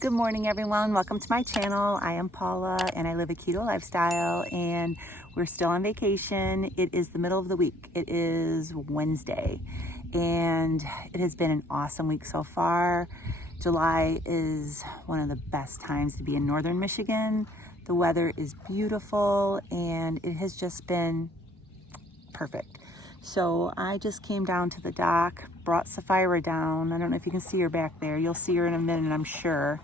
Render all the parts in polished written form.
Good morning, everyone. Welcome to my channel. I am Paula and I live a keto lifestyle, and we're still on vacation. It is the middle of the week. It is Wednesday and it has been an awesome week so far. July is one of the best times to be in northern Michigan. The weather is beautiful and it has just been perfect. So I just came down to the dock, brought Sapphira down. I don't know if you can see her back there. You'll see her in a minute, I'm sure.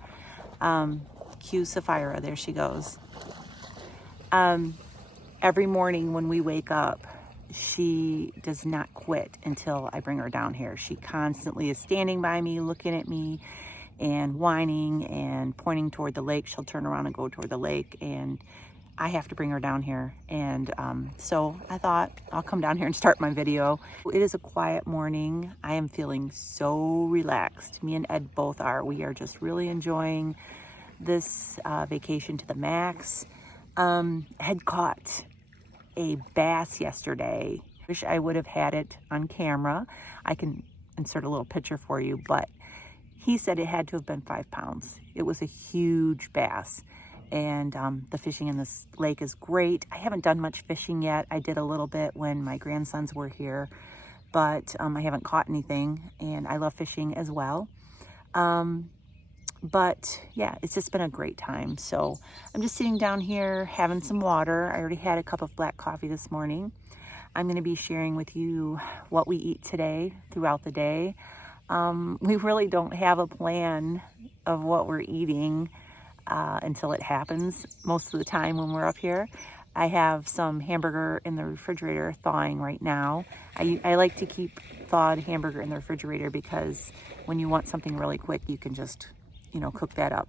Cue Sapphira, there she goes. Every morning when we wake up, she does not quit until I bring her down here. She constantly is standing by me, looking at me and whining and pointing toward the lake. She'll turn around and go toward the lake, and I have to bring her down here. And so I thought I'll come down here and start my video. It is a quiet morning. I am feeling so relaxed. Me and Ed both are. We are just really enjoying this vacation to the max. Had caught a bass yesterday. Wish I would have had it on camera. I can insert a little picture for you, but he said it had to have been 5 pounds. It was a huge bass. And the fishing in this lake is great. I haven't done much fishing yet. I did a little bit when my grandsons were here, but I haven't caught anything, and I love fishing as well. But yeah, it's just been a great time. So I'm just sitting down here having some water. I already had a cup of black coffee this morning. I'm going to be sharing with you what we eat today throughout the day. We really don't have a plan of what we're eating until it happens. Most of the time when we're up here, I have some hamburger in the refrigerator thawing right now. I like to keep thawed hamburger in the refrigerator because when you want something really quick, you can just, cook that up.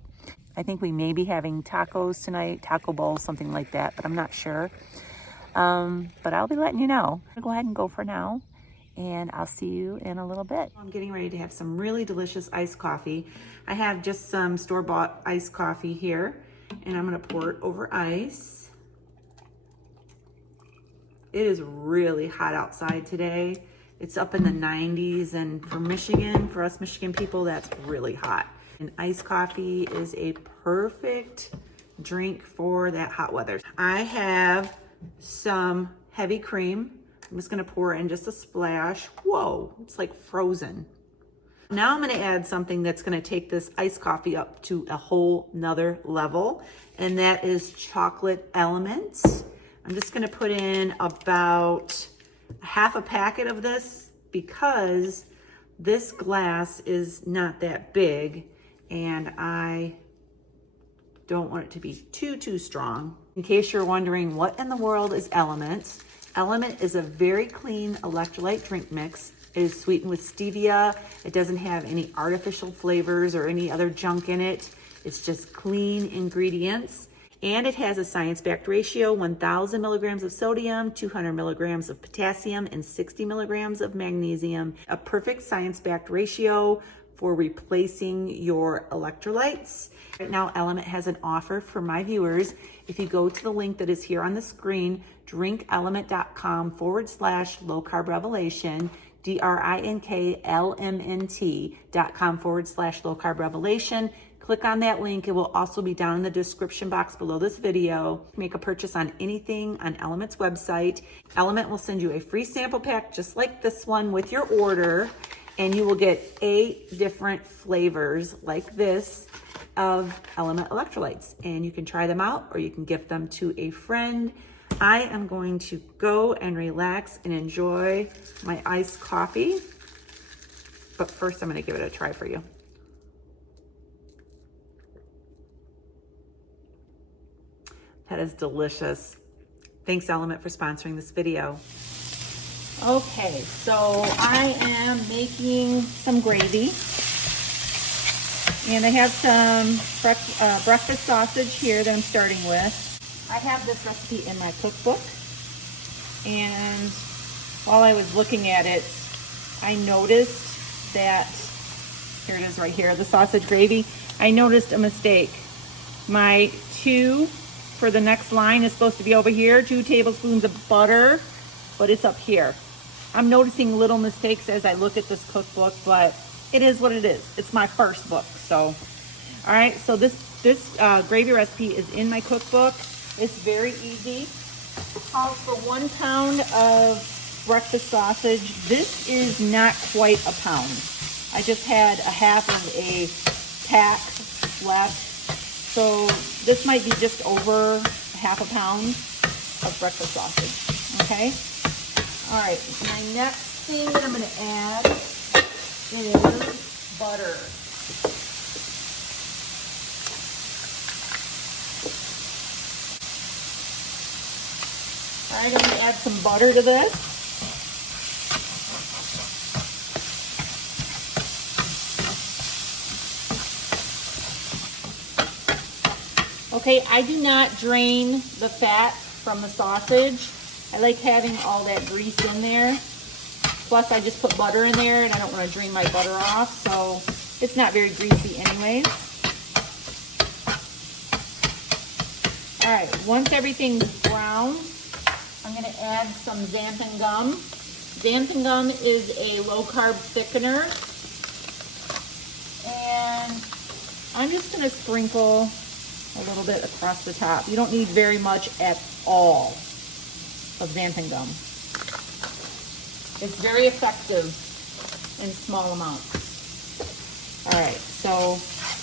I think we may be having tacos tonight, taco bowls, something like that, but I'm not sure. But I'll be letting you know. I'll go ahead and go for now, and I'll see you in a little bit. I'm getting ready to have some really delicious iced coffee. I have just some store-bought iced coffee here, and I'm gonna pour it over ice. It is really hot outside today. It's up in the 90s, and for us Michigan people, that's really hot. And iced coffee is a perfect drink for that hot weather. I have some heavy cream. I'm just gonna pour in just a splash. Whoa, it's like frozen. Now I'm gonna add something that's gonna take this iced coffee up to a whole nother level, and that is chocolate elements. I'm just gonna put in about half a packet of this because this glass is not that big, and I don't want it to be too strong. In case you're wondering what in the world is Element, Element is a very clean electrolyte drink mix. It is sweetened with stevia. It doesn't have any artificial flavors or any other junk in it. It's just clean ingredients. And it has a science-backed ratio: 1,000 milligrams of sodium, 200 milligrams of potassium, and 60 milligrams of magnesium. A perfect science-backed ratio for replacing your electrolytes. Right now, Element has an offer for my viewers. If you go to the link that is here on the screen, drinkelement.com/low carb revelation, drinklmnt.com/low carb revelation. Click on that link. It will also be down in the description box below this video. Make a purchase on anything on Element's website. Element will send you a free sample pack just like this one with your order, and you will get 8 different flavors like this of Element electrolytes, and you can try them out or you can gift them to a friend. I am going to go and relax and enjoy my iced coffee, but first I'm going to give it a try for you. That is delicious. Thanks, Element, for sponsoring this video. Okay, so I am making some gravy, and I have some breakfast sausage here that I'm starting with. I have this recipe in my cookbook, and while I was looking at it, I noticed that, here it is right here, the sausage gravy. I noticed a mistake. My 2 for the next line is supposed to be over here, 2 tablespoons of butter, but it's up here. I'm noticing little mistakes as I look at this cookbook, but it is what it is. It's my first book, so All right, so this gravy recipe is in my cookbook. It's very easy. It calls for 1 pound of breakfast sausage. This is not quite a pound. I just had a half of a pack left. So this might be just over half a pound of breakfast sausage, okay? All right, my next thing that I'm gonna add is butter. All right, I'm gonna add some butter to this. Okay, I do not drain the fat from the sausage. I like having all that grease in there. Plus, I just put butter in there, and I don't want to drain my butter off, so it's not very greasy anyways. All right, once everything's brown, I'm going to add some xanthan gum. Xanthan gum is a low-carb thickener. And I'm just going to sprinkle a little bit across the top. You don't need very much at all of xanthan gum. It's very effective in small amounts. All right, so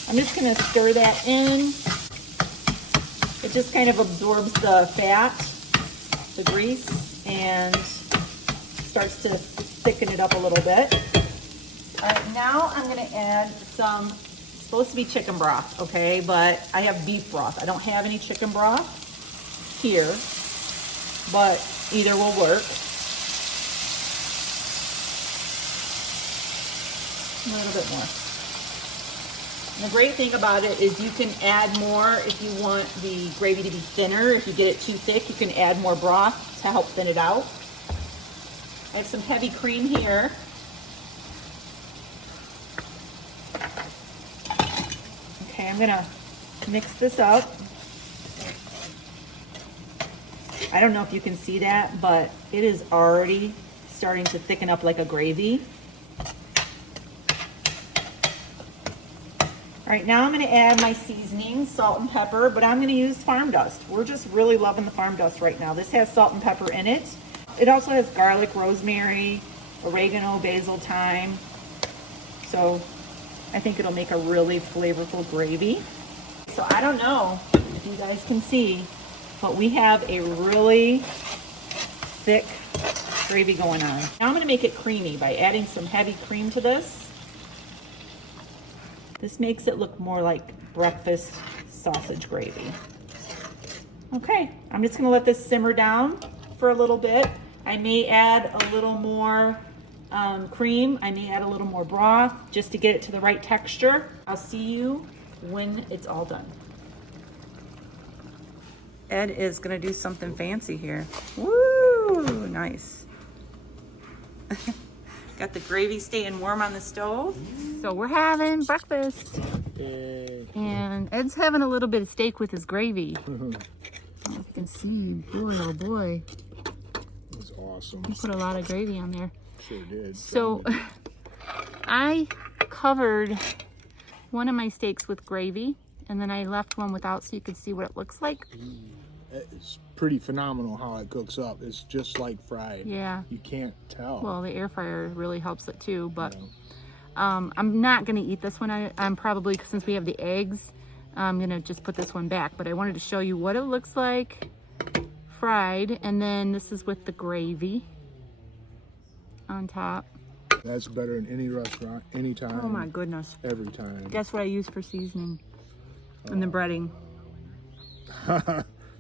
I'm just gonna stir that in. It just kind of absorbs the fat, the grease, and starts to thicken it up a little bit. All right, now I'm gonna add some, it's supposed to be chicken broth, okay, but I have beef broth. I don't have any chicken broth here, but either will work. A little bit more. And the great thing about it is you can add more if you want the gravy to be thinner. If you get it too thick, you can add more broth to help thin it out. I have some heavy cream here. Okay, I'm gonna mix this up. I don't know if you can see that, but it is already starting to thicken up like a gravy. All right, now I'm gonna add my seasoning, salt and pepper, but I'm gonna use farm dust. We're just really loving the farm dust right now. This has salt and pepper in it. It also has garlic, rosemary, oregano, basil, thyme. So I think it'll make a really flavorful gravy. So I don't know if you guys can see, but we have a really thick gravy going on. Now I'm gonna make it creamy by adding some heavy cream to this. This makes it look more like breakfast sausage gravy. Okay, I'm just gonna let this simmer down for a little bit. I may add a little more cream. I may add a little more broth just to get it to the right texture. I'll see you when it's all done. Ed is gonna do something fancy here. Woo, nice. Got the gravy staying warm on the stove. So we're having breakfast. And Ed's having a little bit of steak with his gravy. I don't know if you can see, boy, oh boy. That's awesome. He put a lot of gravy on there. Sure did. So I covered one of my steaks with gravy, and then I left one without so you could see what it looks like. It's pretty phenomenal how it cooks up. It's just like fried. Yeah. You can't tell. Well, the air fryer really helps it too, but I'm not gonna eat this one. I'm probably, since we have the eggs, I'm gonna just put this one back, but I wanted to show you what it looks like fried, and then this is with the gravy on top. That's better in any restaurant, anytime. Oh my goodness. Every time. Guess what I use for seasoning and the breading?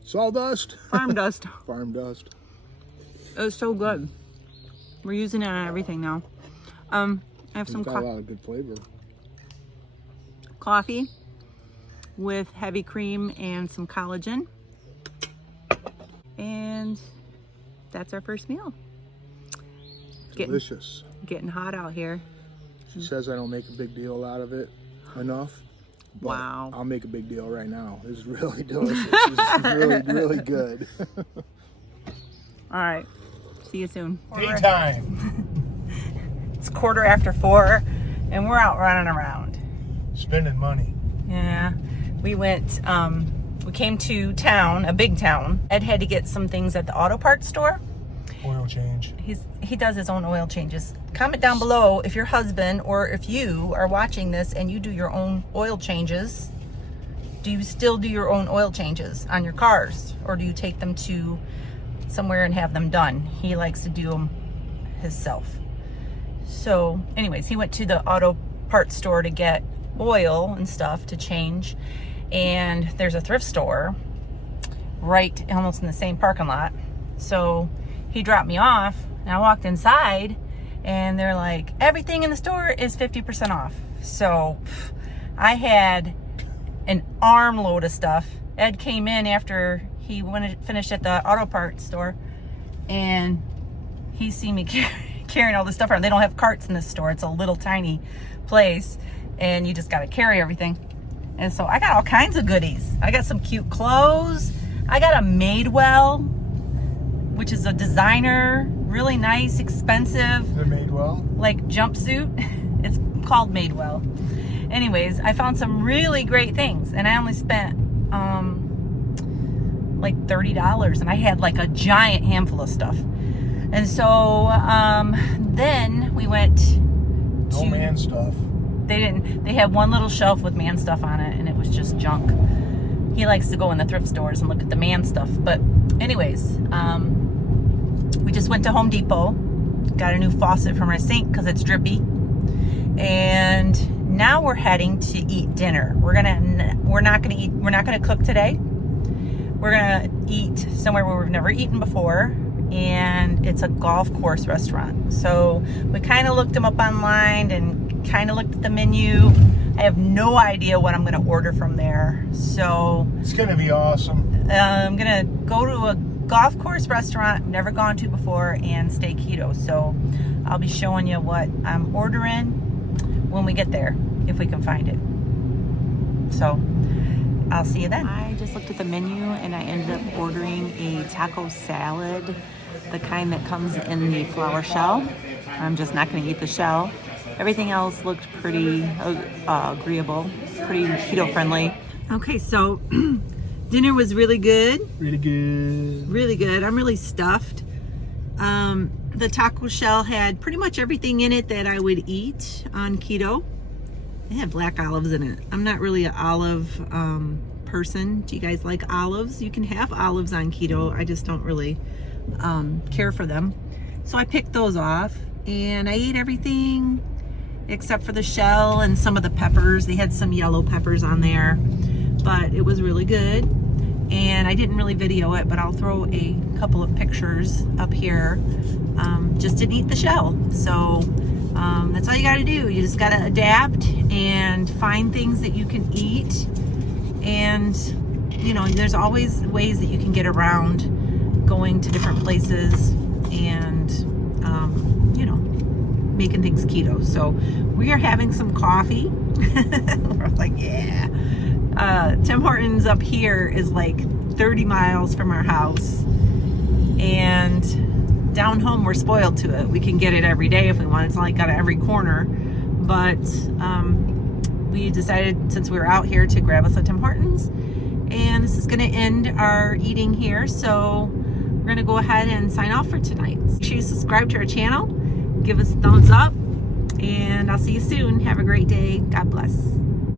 Sawdust? Farm dust. Farm dust. It was so good. We're using it on everything now. I have some Got a lot of good flavor. coffee with heavy cream and some collagen. And that's our first meal. Delicious. Getting hot out here. She says I don't make a big deal out of it enough. But Wow. I'll make a big deal right now. It's really delicious. It's really, really good. All right. See you soon. Daytime. It's 4:15 and we're out running around. Spending money. Yeah. Yeah, we went, we came to town, a big town. Ed had to get some things at the auto parts store. Oil change. He does his own oil changes. Comment down below if your husband or if you are watching this and you do your own oil changes. Do you still do your own oil changes on your cars, or do you take them to somewhere and have them done? He likes to do them himself. So anyways, he went to the auto parts store to get oil and stuff to change, and there's a thrift store right almost in the same parking lot. So he dropped me off and I walked inside and they're like, everything in the store is 50% off. So I had an armload of stuff. Ed came in after he finished at the auto parts store, and he seen me carrying all this stuff around. They don't have carts in this store. It's a little tiny place and you just got to carry everything. And so I got all kinds of goodies. I got some cute clothes. I got a Madewell, which is a designer, really nice, expensive. They're made well. Like jumpsuit. It's called Madewell. Anyways, I found some really great things, and I only spent like $30, and I had like a giant handful of stuff. And so then we went to No man stuff. They had one little shelf with man stuff on it, and it was just junk. He likes to go in the thrift stores and look at the man stuff. But anyways, we just went to Home Depot, got a new faucet for my sink because it's drippy, and now we're heading to eat dinner. We're not gonna cook today. We're gonna eat somewhere where we've never eaten before, and it's a golf course restaurant. So we kind of looked them up online and kind of looked at the menu. I have no idea what I'm gonna order from there. So It's gonna be awesome. I'm gonna go to a golf course restaurant I've never gone to before and stay keto. So I'll be showing you what I'm ordering when we get there, if we can find it. So I'll see you then. I just looked at the menu and I ended up ordering a taco salad, the kind that comes in the flour shell. I'm just not gonna eat the shell. Everything else looked pretty agreeable, pretty keto friendly. Okay, so dinner was really good. Really good. Really good. I'm really stuffed. The taco shell had pretty much everything in it that I would eat on keto. It had black olives in it. I'm not really an olive person. Do you guys like olives? You can have olives on keto. I just don't really care for them. So I picked those off and I ate everything except for the shell and some of the peppers. They had some yellow peppers on there, but it was really good. And I didn't really video it, but I'll throw a couple of pictures up here. Just didn't eat the shell. So that's all you gotta do. You just gotta adapt and find things that you can eat. And you know, there's always ways that you can get around going to different places and you know, making things keto. So we are having some coffee. We're like, yeah. Tim Hortons up here is like 30 miles from our house, and down home we're spoiled to it. We can get it every day if we want. It's not like got it every corner, but we decided since we were out here to grab us a Tim Hortons, and this is going to end our eating here. So we're going to go ahead and sign off for tonight. Make sure you subscribe to our channel, give us a thumbs up, and I'll see you soon. Have a great day. God bless.